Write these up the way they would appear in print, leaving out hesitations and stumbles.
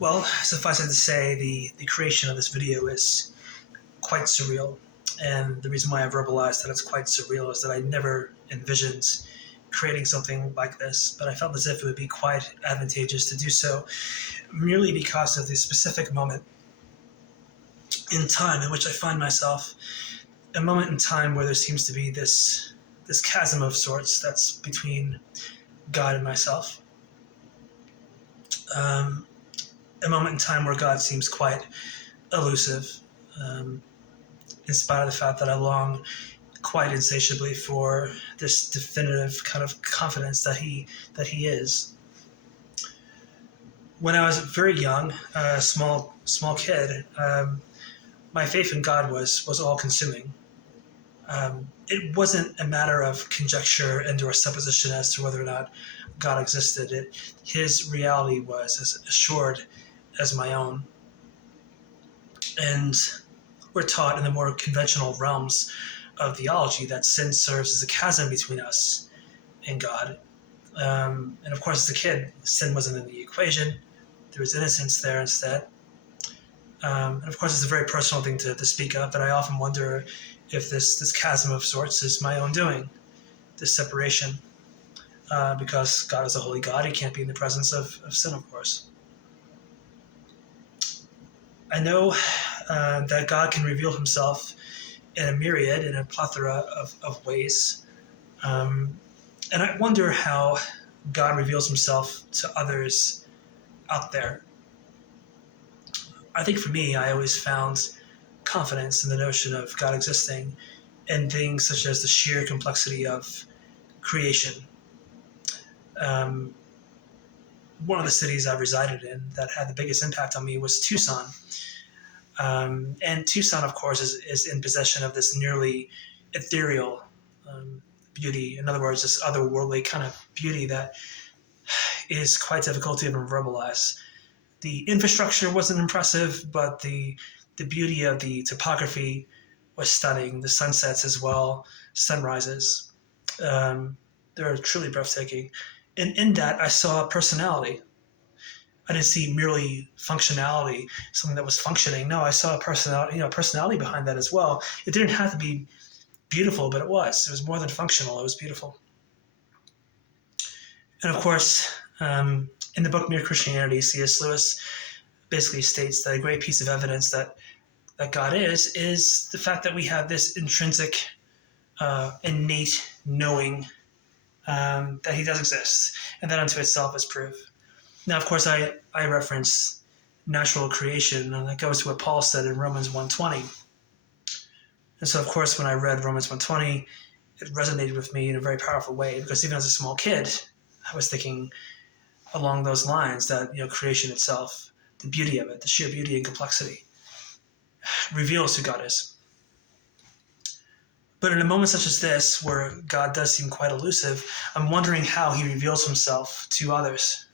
Well, suffice it to say, the creation of this video is quite surreal. And the reason why I verbalized that it's quite surreal is that I never envisioned creating something like this, but I felt as if it would be quite advantageous to do so merely because of the specific moment in time in which I find myself, a moment in time where there seems to be this chasm of sorts that's between God and myself. Um, a moment in time where God seems quite elusive, um, in spite of the fact that I long quite insatiably for this definitive kind of confidence that he is. When I was very young, a small kid, my faith in God was all consuming. It wasn't a matter of conjecture and or supposition as to whether or not God existed. His reality was as assured as my own. And we're taught in the more conventional realms of theology that sin serves as a chasm between us and God. And of course, as a kid, sin wasn't in the equation. There was innocence there instead. And of course, it's a very personal thing to speak of, but I often wonder if this chasm of sorts is my own doing, this separation, because God is a holy God. He can't be in the presence of sin, of course. I know that God can reveal himself in a plethora of ways. And I wonder how God reveals himself to others out there. I think for me, I always found confidence in the notion of God existing in things such as the sheer complexity of creation. One of the cities I resided in that had the biggest impact on me was Tucson. And Tucson, of course, is in possession of this nearly ethereal beauty. In other words, this otherworldly kind of beauty that is quite difficult to even verbalize. The infrastructure wasn't impressive, but the beauty of the topography was stunning. The sunsets as well, sunrises. They're truly breathtaking. And in that, I saw personality. I didn't see merely functionality, something that was functioning. No, I saw a personality behind that as well. It didn't have to be beautiful, but it was. It was more than functional. It was beautiful. And of course, in the book Mere Christianity, C.S. Lewis basically states that a great piece of evidence that God is the fact that we have this intrinsic, innate knowing that he does exist, and that unto itself is proof. Now, of course, I reference natural creation, and that goes to what Paul said in Romans 1:20. And so, of course, when I read Romans 1:20, it resonated with me in a very powerful way, because even as a small kid, I was thinking along those lines that, creation itself, the beauty of it, the sheer beauty and complexity, reveals who God is. But in a moment such as this, where God does seem quite elusive, I'm wondering how he reveals himself to others.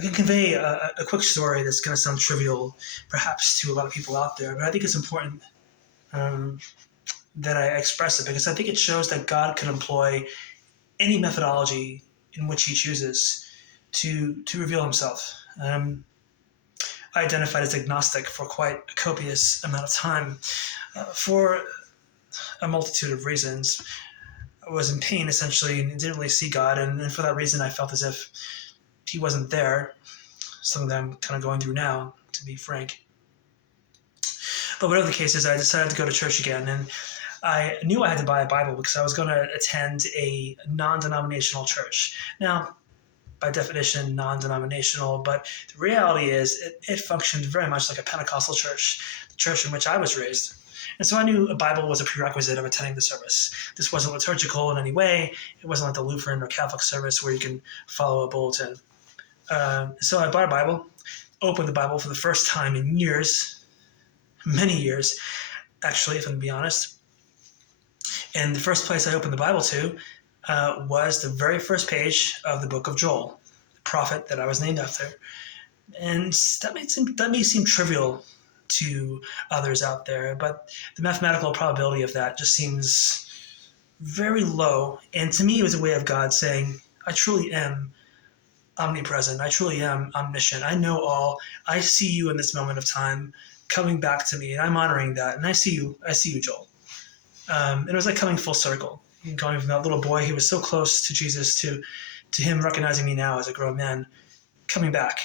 I can convey a quick story that's going to sound trivial, perhaps, to a lot of people out there, but I think it's important that I express it, because I think it shows that God can employ any methodology in which he chooses to reveal himself. I identified as agnostic for quite a copious amount of time for a multitude of reasons. I was in pain, essentially, and didn't really see God, and for that reason I felt as if he wasn't there, something that I'm kind of going through now, to be frank. But whatever the case is, I decided to go to church again, and I knew I had to buy a Bible because I was going to attend a non-denominational church. Now, by definition, non-denominational, but the reality is it functioned very much like a Pentecostal church, the church in which I was raised. And so I knew a Bible was a prerequisite of attending the service. This wasn't liturgical in any way. It wasn't like the Lutheran or Catholic service where you can follow a bulletin. So I bought a Bible, opened the Bible for the first time in years, many years, actually, if I'm to be honest. And the first place I opened the Bible to was the very first page of the book of Joel, the prophet that I was named after. And that may seem trivial to others out there, but the mathematical probability of that just seems very low. And to me, it was a way of God saying, I truly am omnipresent. I truly am omniscient. I know all. I see you in this moment of time coming back to me, and I'm honoring that. And I see you. I see you, Joel. And it was like coming full circle. Going from that little boy who was so close to Jesus to him recognizing me now as a grown man, coming back.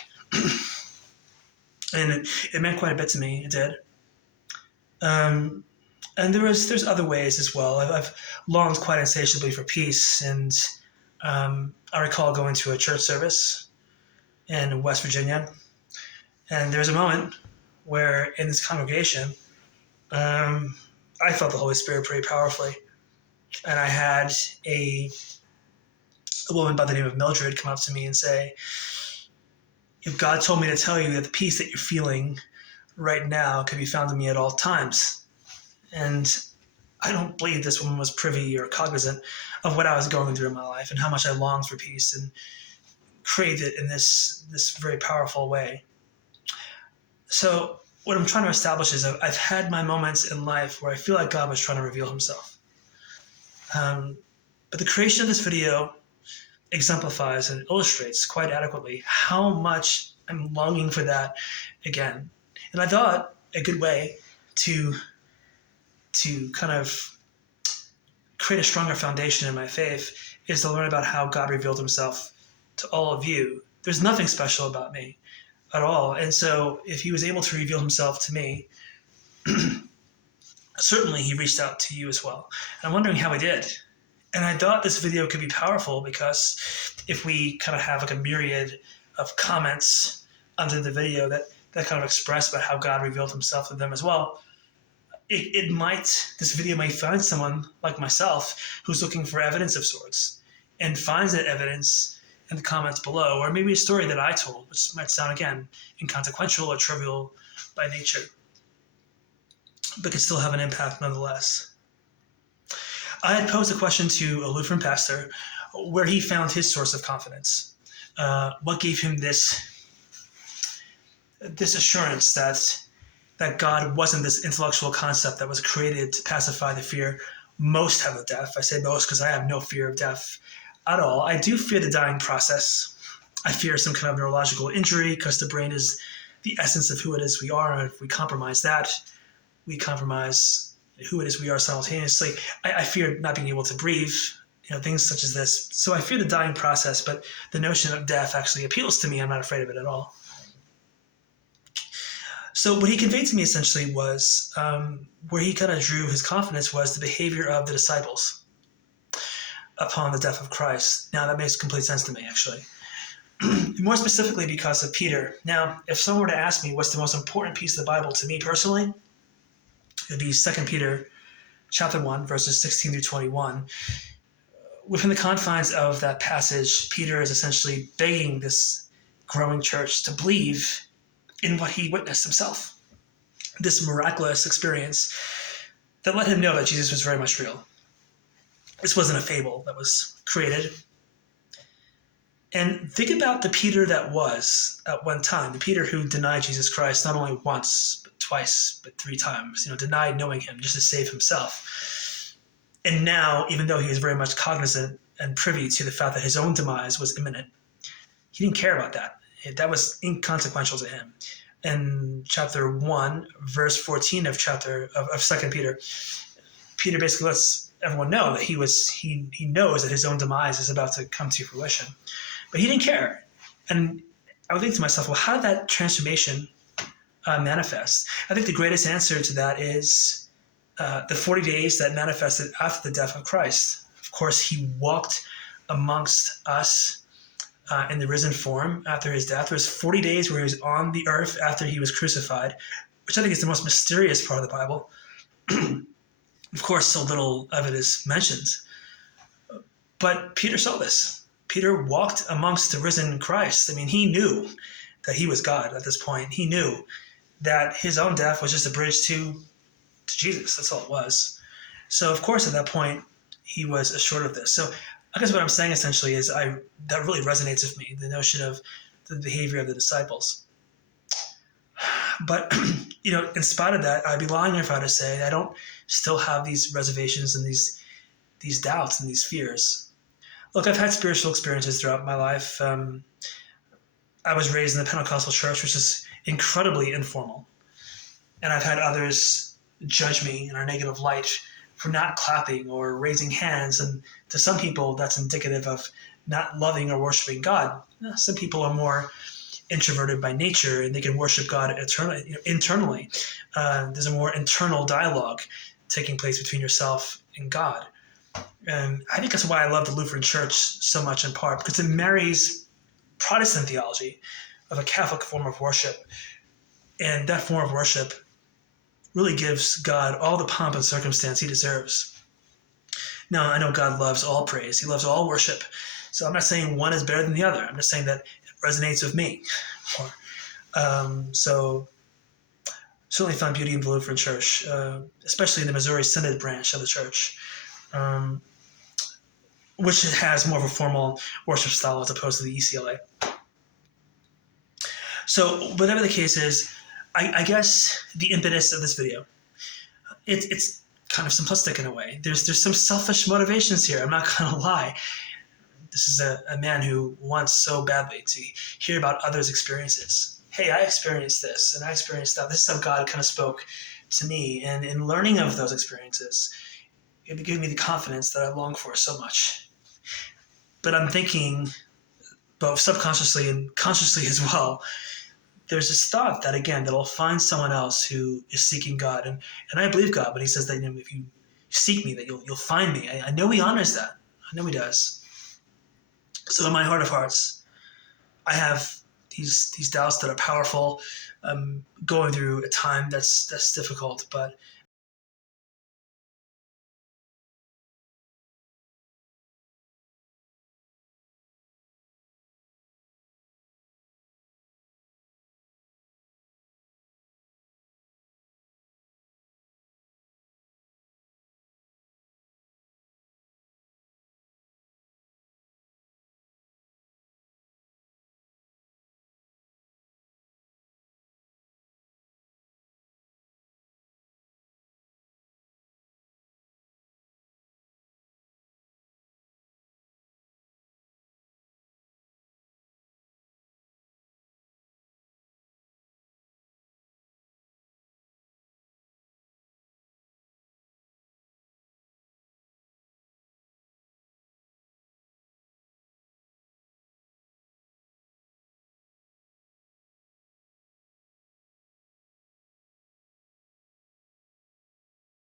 And it meant quite a bit to me. It did. And there's other ways as well. I've longed quite insatiably for peace, and I recall going to a church service in West Virginia, and there was a moment where in this congregation, I felt the Holy Spirit pretty powerfully, and I had a woman by the name of Mildred come up to me and say, "If God told me to tell you that the peace that you're feeling right now can be found in me at all times." And I don't believe this woman was privy or cognizant of what I was going through in my life and how much I longed for peace and craved it in this very powerful way. So what I'm trying to establish is I've had my moments in life where I feel like God was trying to reveal himself. But the creation of this video exemplifies and illustrates quite adequately how much I'm longing for that again. And I thought a good way to kind of create a stronger foundation in my faith is to learn about how God revealed himself to all of you. There's nothing special about me at all. And so if he was able to reveal himself to me, certainly he reached out to you as well. And I'm wondering how he did. And I thought this video could be powerful because if we kind of have like a myriad of comments under the video that kind of express about how God revealed himself to them as well, this video might find someone like myself who's looking for evidence of sorts and finds that evidence in the comments below, or maybe a story that I told, which might sound, again, inconsequential or trivial by nature, but can still have an impact nonetheless. I had posed a question to a Lutheran pastor where he found his source of confidence. What gave him this assurance that God wasn't this intellectual concept that was created to pacify the fear most have of death. I say most because I have no fear of death at all. I do fear the dying process. I fear some kind of neurological injury because the brain is the essence of who it is we are. And if we compromise that, we compromise who it is we are simultaneously. I fear not being able to breathe, things such as this. So I fear the dying process, but the notion of death actually appeals to me. I'm not afraid of it at all. So what he conveyed to me essentially was where he kind of drew his confidence was the behavior of the disciples upon the death of Christ. Now that makes complete sense to me, actually. More specifically because of Peter. Now, if someone were to ask me what's the most important piece of the Bible to me personally, it would be 2 Peter chapter 1, verses 16 through 21. Within the confines of that passage, Peter is essentially begging this growing church to believe in what he witnessed himself, this miraculous experience that let him know that Jesus was very much real. This wasn't a fable that was created. And think about the Peter that was at one time, the Peter who denied Jesus Christ not only once, but twice, but 3 times, denied knowing him just to save himself. And now, even though he was very much cognizant and privy to the fact that his own demise was imminent, he didn't care about that. That was inconsequential to him. In chapter 1, verse 14 of 2 Peter, Peter basically lets everyone know that he knows that his own demise is about to come to fruition. But he didn't care. And I would think to myself, well, how did that transformation manifest? I think the greatest answer to that is the 40 days that manifested after the death of Christ. Of course, he walked amongst us in the risen form after his death. There was 40 days where he was on the earth after he was crucified, which I think is the most mysterious part of the Bible. Of course, so little of it is mentioned. But Peter saw this. Peter walked amongst the risen Christ. I mean, he knew that he was God at this point. He knew that his own death was just a bridge to Jesus. That's all it was. So, of course, at that point, he was assured of this. So I guess what I'm saying essentially is that really resonates with me, the notion of the behavior of the disciples. But, in spite of that, I'd be lying if I were to say I don't still have these reservations and these doubts and these fears. Look, I've had spiritual experiences throughout my life. I was raised in the Pentecostal church, which is incredibly informal. And I've had others judge me in a negative light for not clapping or raising hands. And to some people, that's indicative of not loving or worshiping God. Some people are more introverted by nature and they can worship God internally. There's a more internal dialogue taking place between yourself and God. And I think that's why I love the Lutheran Church so much, in part because it marries Protestant theology of a Catholic form of worship. And that form of worship really gives God all the pomp and circumstance he deserves. Now, I know God loves all praise, he loves all worship. So I'm not saying one is better than the other. I'm just saying that it resonates with me more. So certainly found beauty in the Lutheran Church, especially in the Missouri Synod branch of the church, which has more of a formal worship style as opposed to the ECLA. So whatever the case is, I guess the impetus of this video, it's kind of simplistic in a way. There's some selfish motivations here. I'm not gonna lie. This is a man who wants so badly to hear about others' experiences. Hey, I experienced this and I experienced that. This is how God kind of spoke to me. And in learning of those experiences, it gave me the confidence that I long for so much. But I'm thinking, both subconsciously and consciously as well, there's this thought that, again, that I'll find someone else who is seeking God. And I believe God when he says that, if you seek me, that you'll find me. I know he honors that. I know he does. So in my heart of hearts, I have these doubts that are powerful. I'm going through a time that's difficult, but